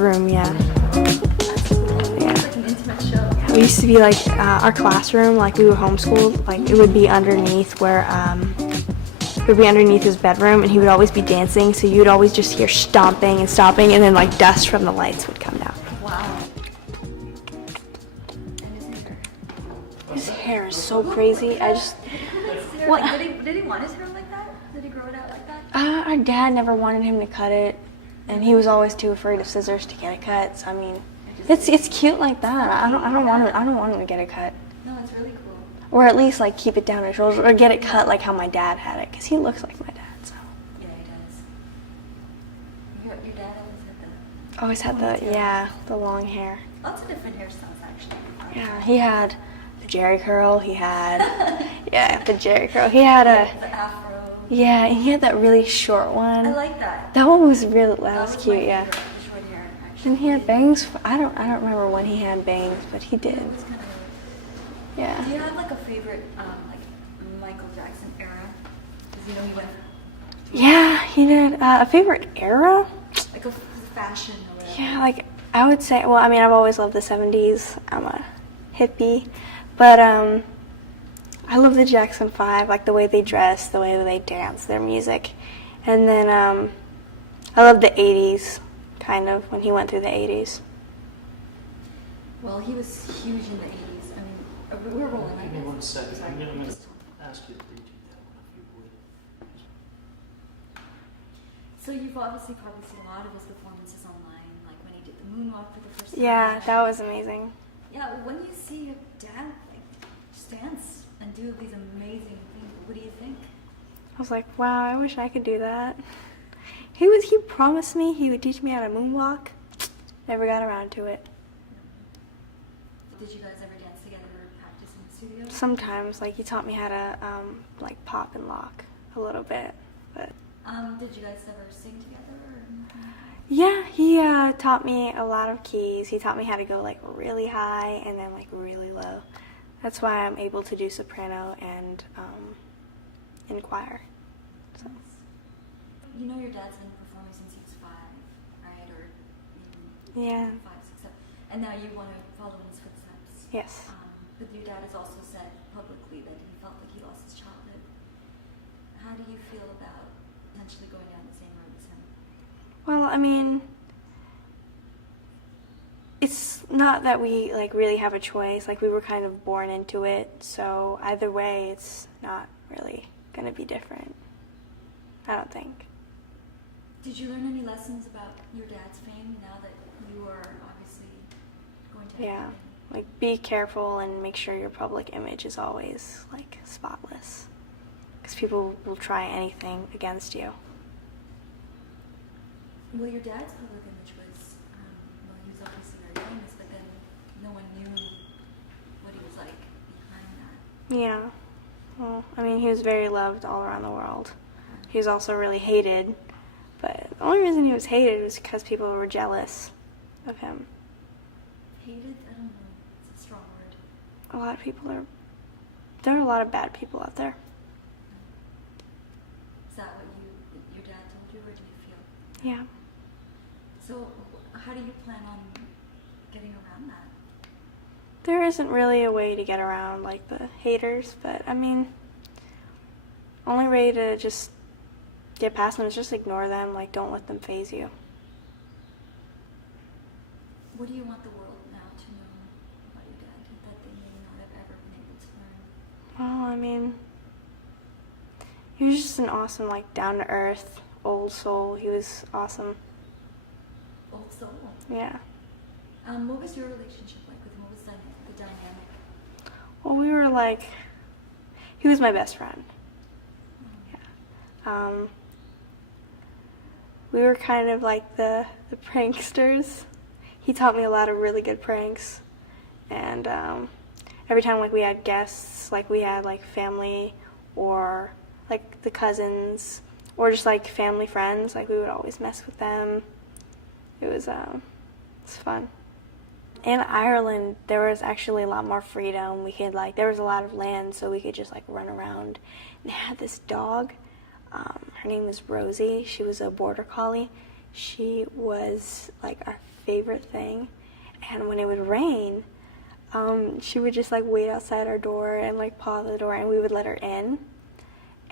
bedroom, yeah. Yeah. It's like an intimate show. We used to be like, our classroom, like we were homeschooled, like it would be underneath where, it would be underneath his bedroom, and he would always be dancing, so you'd always just hear stomping and stomping, and then like dust from the lights would come down. Wow. And His hair is so crazy. What? Did he want his hair like that? Did he grow it out like that? Our dad never wanted him to cut it, and he was always too afraid of scissors to get it cut. So I mean, it's cute like that. I don't want him to get it cut, No, it's really cool. or at least like keep it down his shoulders, or get it cut like how my dad had it, because he looks like my dad. So Yeah, he does. Your dad always had the long hair. lots of different hairstyles actually. Yeah, he had the Jerry curl. He had the Jerry curl. He had The afro. and he had that really short one. I like that. That one was really was my cute. Yeah. favorite, the short hair, actually. And he had bangs. I don't remember when he had bangs, but he did. It was kind of. Yeah. Do you have like a favorite, like Michael Jackson era? Because you know he went. Yeah, he did. A favorite era? Like a fashion or whatever. Yeah, like I would say. Well, I mean, I've always loved the '70s. I'm a hippie, but I love the Jackson 5, like the way they dress, the way they dance, their music, and then I love the '80s, kind of when he went through the '80s. Well, he was huge in the 80s. I mean, we're rolling like Give me this. 1 second. Sorry. I'm going to ask you to redo that one if you would. So you've obviously probably seen a lot of his performances online, like when he did the moonwalk for the first time. Yeah, that was amazing. Yeah, when you see your dad like just dance and do these amazing things, what do you think? I was like, wow, I wish I could do that. He promised me he would teach me how to moonwalk. Never got around to it. Did you guys ever dance together or practice in the studio? Sometimes, like he taught me how to like pop and lock a little bit, but Did you guys ever sing together or anything? yeah, he taught me a lot of keys. He taught me how to go like really high and then like really low. That's why I'm able to do soprano and in choir. So. You know your dad's been performing since he was 5, right? Or Yeah. 5, 6, 7. And now you want to follow in his footsteps. Yes. But your dad has also said publicly that he felt like he lost his childhood. How do you feel about potentially going down the same road as him? Well, I mean, it's not that we like really have a choice. Like we were kind of born into it. So either way, it's not really going to be different. I don't think. Did you learn any lessons about your dad's fame now that you are obviously going to? Yeah. Like be careful and make sure your public image is always like spotless. Because people will try anything against you. Well, your dad's public image was, well, he was obviously very famous, but then no one knew what he was like behind that. Yeah. Well, I mean, he was very loved all around the world. He was also really hated, but the only reason he was hated was because people were jealous of him. Hated? I don't know. It's a strong word. A lot of people there are a lot of bad people out there. Is that what your dad told you, or do you feel? Yeah. So, how do you plan on getting around that? There isn't really a way to get around like the haters, but I mean, only way to just get past them is just ignore them, like don't let them faze you. What do you want the world now to know about your dad that they may not have ever been able to learn? Well, I mean, he was just an awesome, like down-to-earth, old soul. He was awesome. Old soul. Yeah. What was your relationship like with him? What was the dynamic? Well, we were like, he was my best friend. Yeah. We were kind of like the pranksters. He taught me a lot of really good pranks. And every time like we had guests, like we had like family or like the cousins or just like family friends, like we would always mess with them. It was fun. In Ireland, there was actually a lot more freedom. We could like, there was a lot of land, so we could just like run around. And they had this dog. Her name was Rosie. She was a border collie. She was like our favorite thing. And when it would rain, she would just like wait outside our door and like paw the door, and we would let her in.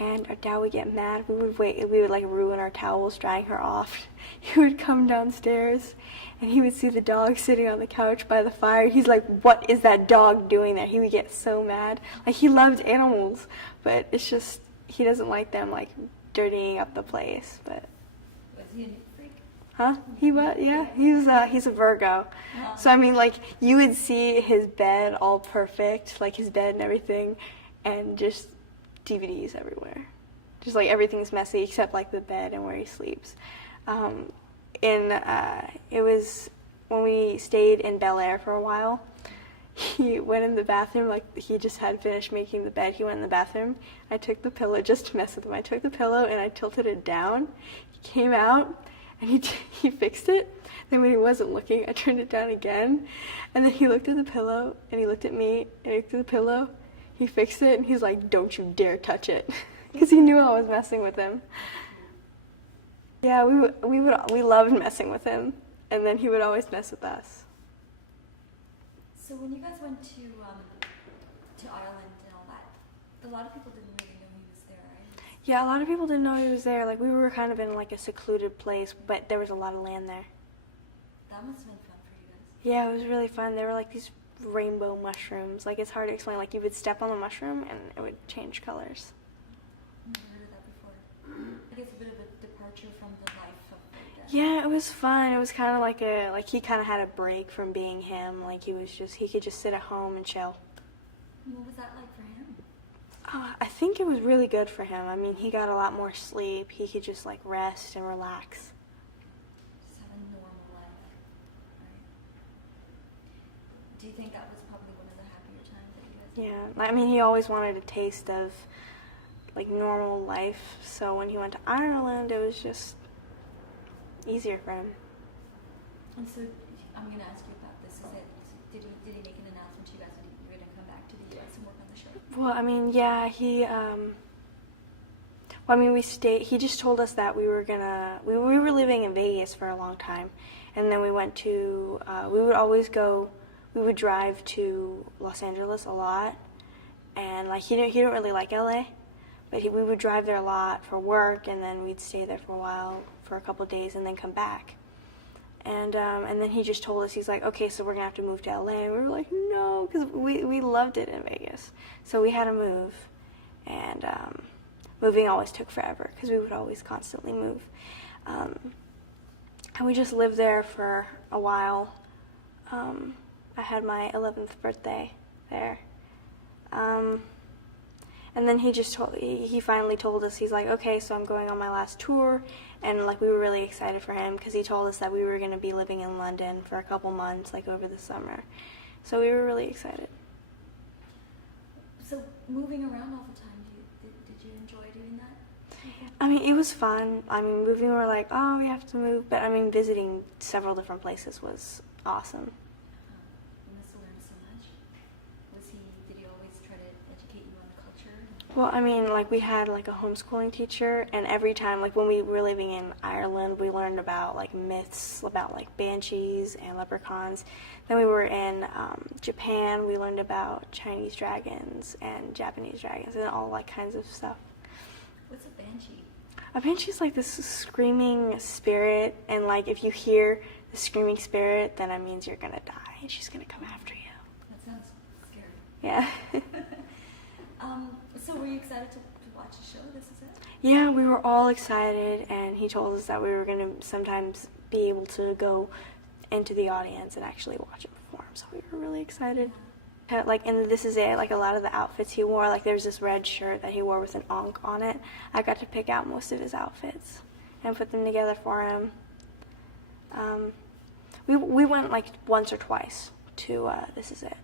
And our dad would get mad. We would like ruin our towels drying her off. He would come downstairs and he would see the dog sitting on the couch by the fire. He's like, what is that dog doing there? He would get so mad. Like, he loved animals, but it's just, he doesn't like them like dirtying up the place. But Was he a freak? huh? He was, yeah. He's a Virgo. Oh. So I mean, like, you would see his bed all perfect, like his bed and everything, and just DVDs everywhere. Just like everything's messy except like the bed and where he sleeps. It was when we stayed in Bel Air for a while. He went in the bathroom, like he just had finished making the bed. He went in the bathroom. I took the pillow just to mess with him. I took the pillow and I tilted it down. He came out and he fixed it. Then when he wasn't looking, I turned it down again. And then he looked at the pillow and he looked at me and he looked at the pillow. He fixed it and he's like, don't you dare touch it. Because he knew I was messing with him. Yeah, we loved messing with him. And then he would always mess with us. So when you guys went to Ireland and all that, a lot of people didn't really know he was there, right? Yeah, a lot of people didn't know he was there. Like, we were kind of in like a secluded place, but there was a lot of land there. That must have been fun for you guys. Yeah, it was really fun. There were like these rainbow mushrooms. Like, it's hard to explain. Like, you would step on the mushroom and it would change colors. I've never heard of that before. I guess a bit of a departure from the life of like that. Yeah, it was fun. It was kind of like he kind of had a break from being him. Like, he could just sit at home and chill. What was that like for him? I think it was really good for him. I mean, he got a lot more sleep. He could just like rest and relax. Just have a normal life, right? Do you think that was probably one of the happier times that you guys? Yeah, I mean, he always wanted a taste of like normal life. So when he went to Ireland, it was just easier for him. And so I'm going to ask you about this. Did he make an announcement to you guys that you were going to come back to the U.S. and work on the show? Well, I mean, yeah, he just told us that we were living in Vegas for a long time. And then we went to, we would drive to Los Angeles a lot. And like, he didn't really like LA, but we would drive there a lot for work, and then we'd stay there for a while, for a couple of days, and then come back. And then he just told us, he's like, okay, so we're going to have to move to LA. And we were like, no, because we loved it in Vegas. So we had to move. And moving always took forever because we would always constantly move. And we just lived there for a while. I had my 11th birthday there. And then he finally told us, he's like, okay, so I'm going on my last tour. And like, we were really excited for him because he told us that we were going to be living in London for a couple months, like over the summer. So we were really excited. So moving around all the time, did you enjoy doing that? I mean, it was fun. I mean, moving, we were like, oh, we have to move. But I mean, visiting several different places was awesome. You must have learned so much. Did he always try to educate you on the culture? Well, I mean, like, we had like a homeschooling teacher, and every time, like when we were living in Ireland, we learned about like myths about like banshees and leprechauns. Then we were in Japan, we learned about Chinese dragons and Japanese dragons and all like kinds of stuff. What's a banshee? A banshee's like this screaming spirit, and like if you hear the screaming spirit, then that means you're gonna die and she's gonna come after you. That sounds scary. Yeah. So were you excited to watch the show? This is it? Yeah, we were all excited, and he told us that we were going to sometimes be able to go into the audience and actually watch it perform, so we were really excited. Like, and This Is It, like a lot of the outfits he wore, like there's this red shirt that he wore with an ankh on it. I got to pick out most of his outfits and put them together for him. We went like once or twice to This Is It.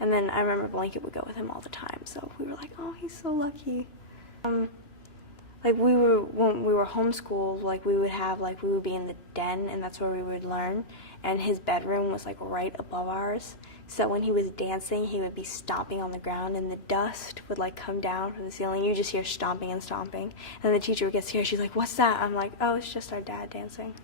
And then I remember Blanket would go with him all the time, so we were like, oh, he's so lucky. Like when we were homeschooled, like we would be in the den, and that's where we would learn. And his bedroom was like right above ours. So when he was dancing, he would be stomping on the ground, and the dust would like come down from the ceiling. You just hear stomping and stomping. And then the teacher would get scared. She's like, what's that? I'm like, oh, it's just our dad dancing.